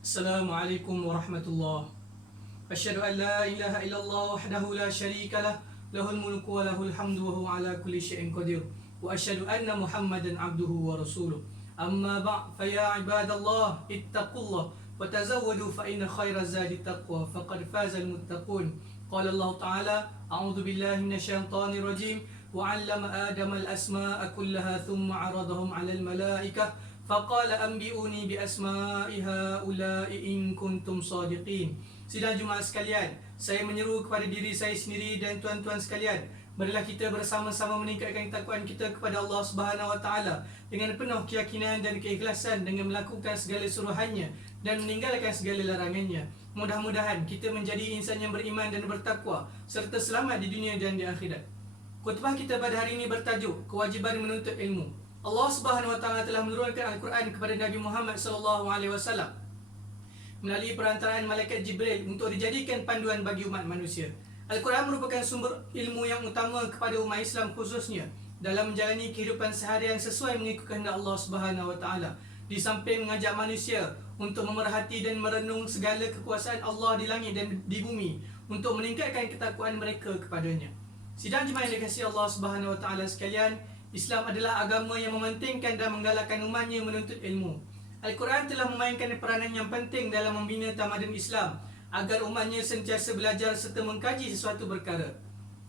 Assalamualaikum warahmatullahi. Asyhadu an la ilaha illallah wahdahu la syarika lah, lahul mulku wa lahul hamdu wa huwa ala kulli syai'in qadir. Wa asyhadu anna Muhammadan abduhu wa rasuluh. Amma ba' fa ya ibadallah ittaqullah wa tazawwadu fa inna khairaz zadi taqwa faqad fazal muttaqun. Qala Allah Ta'ala, a'udzu billahi minasyaitonir rajim wa 'allama Adama al-asma'a kullaha thumma 'aradahum 'alal malaikah faqala anbi'uni bi asma'i haula'i in kuntum sadiqin. Sidang Jumaat sekalian, saya menyeru kepada diri saya sendiri dan tuan-tuan sekalian, marilah kita bersama-sama meningkatkan ketakwaan kita kepada Allah Subhanahu wa taala dengan penuh keyakinan dan keikhlasan dengan melakukan segala suruhannya dan meninggalkan segala larangannya. Mudah-mudahan kita menjadi insan yang beriman dan bertakwa serta selamat di dunia dan di akhirat. Khutbah kita pada hari ini bertajuk Kewajiban Menuntut Ilmu. Allah Subhanahu wa taala telah menurunkan Al-Quran kepada Nabi Muhammad sallallahu alaihi wasallam melalui perantaraan malaikat Jibril untuk dijadikan panduan bagi umat manusia. Al-Quran merupakan sumber ilmu yang utama kepada umat Islam khususnya dalam menjalani kehidupan seharian sesuai mengikut kehendak Allah Subhanahu wa taala. Di samping mengajak manusia untuk memerhati dan merenung segala kekuasaan Allah di langit dan di bumi untuk meningkatkan ketakwaan mereka kepadanya. Sidang jemaah yang dikasihi Allah Subhanahu wa taala sekalian, Islam adalah agama yang mementingkan dan menggalakkan umatnya menuntut ilmu. Al-Quran telah memainkan peranan yang penting dalam membina tamadun Islam agar umatnya sentiasa belajar serta mengkaji sesuatu perkara.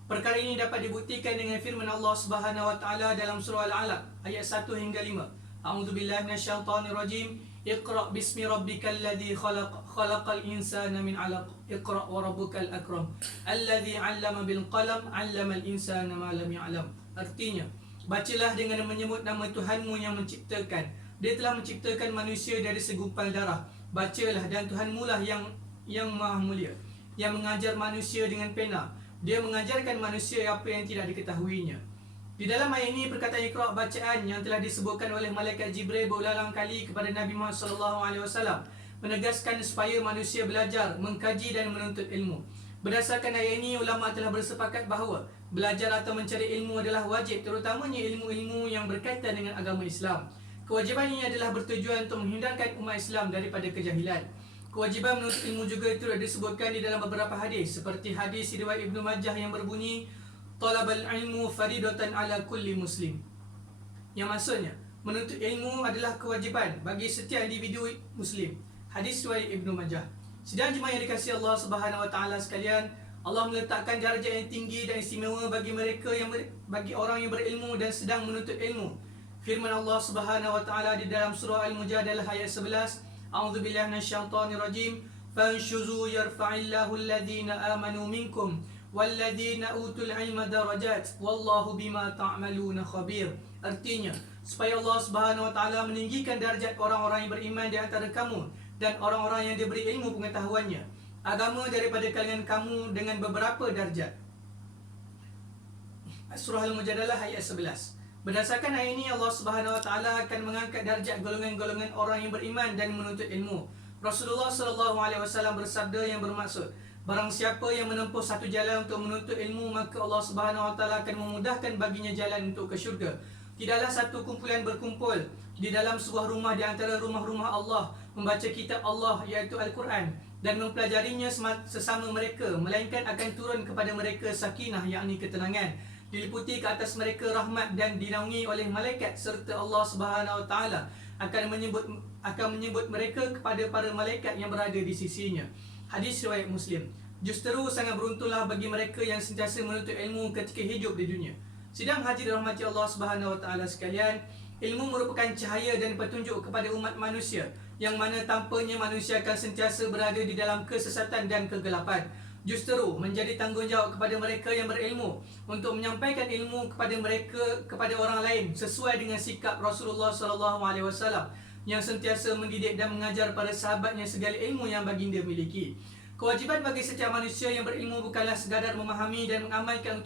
Perkara ini dapat dibuktikan dengan firman Allah Subhanahu wa taala dalam surah Al-Alaq ayat 1 hingga 5. A'udzubillahi minasyaitonirrajim. Iqra' bismi rabbikal ladzi khalaqal insana min 'alaq. Iqra' wa rabbukal akram. Alladzi 'allama bil qalam 'allamal insana ma lam ya'lam. Artinya, bacalah dengan menyebut nama Tuhanmu yang menciptakan. Dia telah menciptakan manusia dari segumpal darah. Bacalah, dan Tuhanmu lah yang maha mulia, yang mengajar manusia dengan pena. Dia mengajarkan manusia apa yang tidak diketahuinya. Di dalam ayat ini perkataan Iqra' bacaan yang telah disebutkan oleh malaikat Jibril berulang kali kepada Nabi Muhammad SAW menegaskan supaya manusia belajar, mengkaji dan menuntut ilmu. Berdasarkan ayat ini, ulama telah bersepakat bahawa belajar atau mencari ilmu adalah wajib, terutamanya ilmu-ilmu yang berkaitan dengan agama Islam. Kewajiban ini adalah bertujuan untuk menghindarkan umat Islam daripada kejahilan. Kewajiban menuntut ilmu juga itu disebutkan di dalam beberapa hadis, seperti hadis riwayat Ibnu Majah yang berbunyi talabal ilmu faridatan ala kulli muslim, yang maksudnya menuntut ilmu adalah kewajiban bagi setiap individu muslim. Hadis riwayat Ibnu Majah. Sidang jemaah yang dikasihi Allah Subhanahu wa taala sekalian, Allah meletakkan darjat yang tinggi dan istimewa bagi bagi orang yang berilmu dan sedang menuntut ilmu. Firman Allah Subhanahu wa taala di dalam surah Al-Mujadalah ayat 11, A'udzubillahi minasyaitonirrajim. Fanshuzu yarfa'illahu alladhina amanu minkum walladzina utul ilma darajat wallahu bima ta'maluna khabir. Artinya, supaya Allah Subhanahu wa taala meninggikan darjat orang-orang yang beriman di antara kamu dan orang-orang yang diberi ilmu pengetahuannya agama daripada kalangan kamu dengan beberapa darjat. Surah Al-Mujadalah ayat 11. Berdasarkan ayat ini, Allah Subhanahu wa taala akan mengangkat darjat golongan-golongan orang yang beriman dan menuntut ilmu. Rasulullah sallallahu alaihi wasallam bersabda yang bermaksud, barang siapa yang menempuh satu jalan untuk menuntut ilmu, maka Allah Subhanahu wa taala akan memudahkan baginya jalan untuk ke syurga. Tidaklah satu kumpulan berkumpul di dalam sebuah rumah di antara rumah-rumah Allah membaca kitab Allah iaitu Al-Quran dan mempelajarinya sesama mereka, melainkan akan turun kepada mereka sakinah, yakni ketenangan, diliputi ke atas mereka rahmat dan dinaungi oleh malaikat, serta Allah Subhanahu wa taala akan menyebut mereka kepada para malaikat yang berada di sisinya. Hadis riwayat Muslim. Justeru sangat beruntunglah bagi mereka yang sentiasa menuntut ilmu ketika hidup di dunia. Sidang hadirin rahmati Allah Subhanahu wa taala sekalian, ilmu merupakan cahaya dan petunjuk kepada umat manusia, yang mana tanpanya manusia akan sentiasa berada di dalam kesesatan dan kegelapan. Justeru menjadi tanggungjawab kepada mereka yang berilmu untuk menyampaikan ilmu kepada orang lain sesuai dengan sikap Rasulullah SAW yang sentiasa mendidik dan mengajar para sahabatnya segala ilmu yang baginda miliki. Kewajiban bagi setiap manusia yang berilmu bukanlah sekadar memahami dan mengamalkan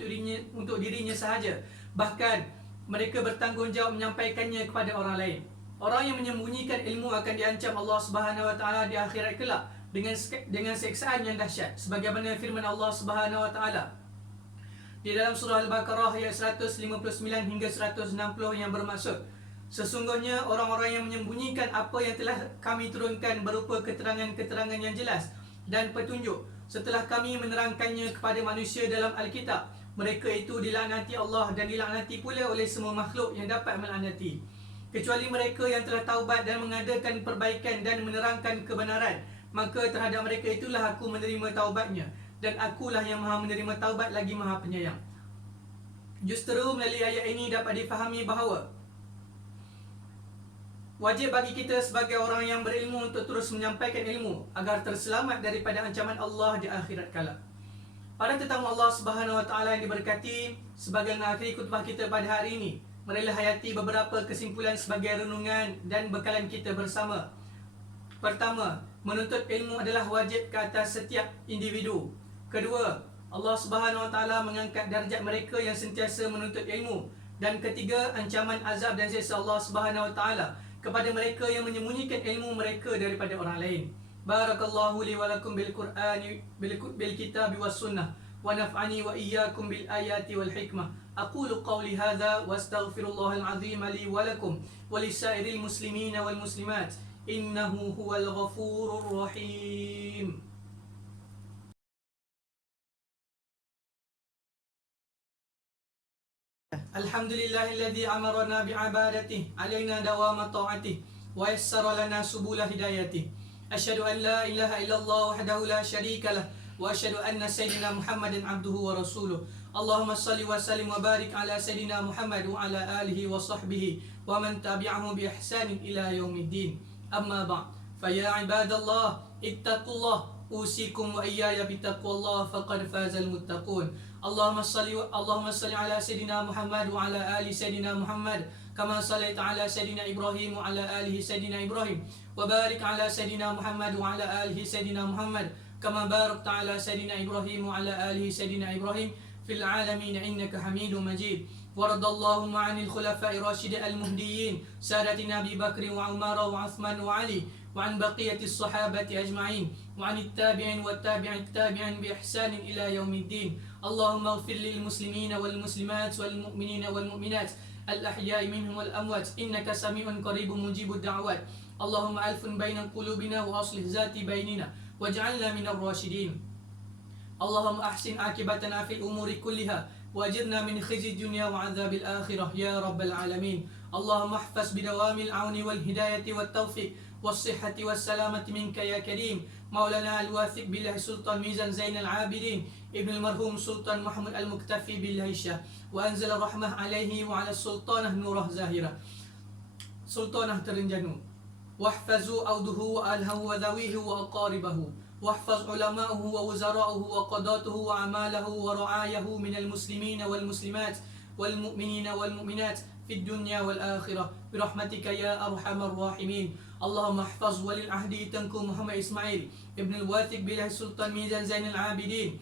untuk dirinya sahaja, bahkan mereka bertanggungjawab menyampaikannya kepada orang lain. Orang yang menyembunyikan ilmu akan diancam Allah Subhanahu wa taala di akhirat kelak dengan siksaan yang dahsyat, sebagaimana firman Allah Subhanahu wa taala di dalam surah Al-Baqarah ayat 159 hingga 160 yang bermaksud, Sesungguhnya orang-orang yang menyembunyikan apa yang telah kami turunkan berupa keterangan-keterangan yang jelas dan petunjuk setelah kami menerangkannya kepada manusia dalam Alkitab, mereka itu dilaknati Allah dan dilaknati pula oleh semua makhluk yang dapat melaknati, kecuali mereka yang telah taubat dan mengadakan perbaikan dan menerangkan kebenaran. Maka terhadap mereka itulah aku menerima taubatnya, dan akulah yang maha menerima taubat lagi maha penyayang. Justru melalui ayat ini dapat difahami bahawa wajib bagi kita sebagai orang yang berilmu untuk terus menyampaikan ilmu agar terselamat daripada ancaman Allah di akhirat kelak. Para tetamu Allah Subhanahu Wa Taala yang diberkati, sebagai mengakhiri khutbah kita pada hari ini, marilah hayati beberapa kesimpulan sebagai renungan dan bekalan kita bersama. Pertama, menuntut ilmu adalah wajib ke atas setiap individu. Kedua, Allah Subhanahu Wa Taala mengangkat darjat mereka yang sentiasa menuntut ilmu. Dan ketiga, ancaman azab dan siksa Allah Subhanahu Wa Taala kepada mereka yang menyembunyikan ilmu mereka daripada orang lain. Barakallahu li wa lakum bil Qur'ani bil kitabi was sunnah wa naf'ani wa iyyakum bil ayati wal hikmah. Aqulu qawli hadza wa astaghfirullahal azim li wa lakum wa lisairil muslimina wal muslimat. Innahu huwal ghafurur rahim. Alhamdulillahilladzi amarna bi'ibadatihi alaina dawama ta'atihi wa yassara lana subula hidayatihi. Asyhadu an la ilaha illallah wahdahu la syarika lah wa asyhadu anna sayyidina Muhammadan abduhu wa rasuluh. Allahumma salli wa sallim wa barik ala sayyidina Muhammad wa ala alihi wa sahbihi wa man tabi'ahu bi ihsanin ila yaumiddin. Amma ba'd. Fa ya ibadallah ittaqullah usikum wa iyaya bittaqwallah faqad fazal muttaqun. Allahumma salli ala sayyidina Muhammad wa ala ali sayyidina Muhammad kama sallaita ala sayyidina Ibrahim wa ala alihi sayyidina Ibrahim wa barik ala sayyidina Muhammad wa ala alihi sayyidina Muhammad kama barakta ala sayyidina Ibrahim wa ala alihi sayyidina Ibrahim fil alamin innaka Hamidum Majid. Waradallahu ma'anil khulafai rasyidin al-muhdiyyin sadatina Abi Bakr wa Umar wa Uthman wa Ali wa an baqiyatis sahabati ajma'in wa anit tabi'in wa tabi'it tabi'in bi ihsanin ila yaumiddin. Allahumma ighfir lil muslimina wal muslimat wal mu'minina wal mu'minat al-ahya'i minhum wal amwat innaka sami'un qaribun mujibud da'wat. Allahumma alfun baina qulubina wa aslih zati bainina waj'alna minar rasyidin. Allahumma ahsin akibatana fil umuri kulliha wajirna min khizyi dunya wa adzabil akhirah ya rabbal alamin. Allahumma ihfaz bidawamil auni wal hidayati wat taufiq was sihhati was salamati minka ya karim. Maulana al-wathiq billahi sultan mizan zainal abidin ibn al-marhum sultan Muhammad al-muktafi billahi syah wa anzala rahmah alaihi wa ala sultanah nurah zahira sultanah terenjanu. Wahfazu awduhu wa alhahu wa dhawihi wa aqaribahu wahfaz ulama'uhu wa wuzara'uhu wa qadatuhu wa amalahu wa ra'ayahu minal muslimina wal muslimat wal mu'minina wal mu'minat fid dunya wal akhirah birahmatika ya arhamar rahimin. Allahumma ihfaz walil ahdi tanku Muhammad Ismail ibn al-Wathiq billahi sultan mizan zainal abidin.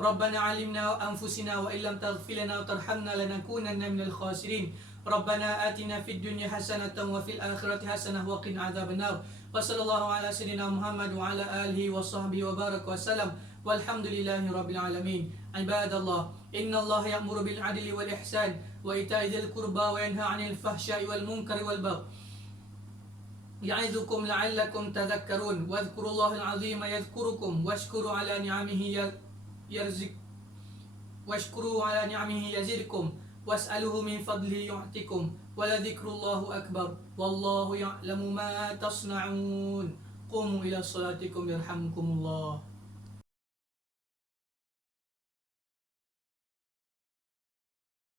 Rabbana alimna anfusina wa illam taghfir lana wa tarhamna lanakunanna minal khasirin. Rabbana atina fid dunya hasanatan wa fil akhirati hasanah wa qina adzabannar. Wa sallallahu ala sayyidina Muhammad wa ala alihi wa sahbihi wa baraka wa salam. Walhamdulillahi rabbil alamin. Ibadallah, innallaha ya'muru bil adli wal ihsan wa ita'i dzil qurba wa yanha 'anil fahsya'i wal munkari wal baghi. Ya'idzukum la'allakum tadhakkarun. Wadhkurullahal 'azima yadhkurukum washkuru 'ala ni'amihi yazidkum was'aluhu min fadlihi yu'tikum waladhikrullahu akbar wallahu ya'lamu ma tasna'un. Qumu ila salatikum yarhamkumullah.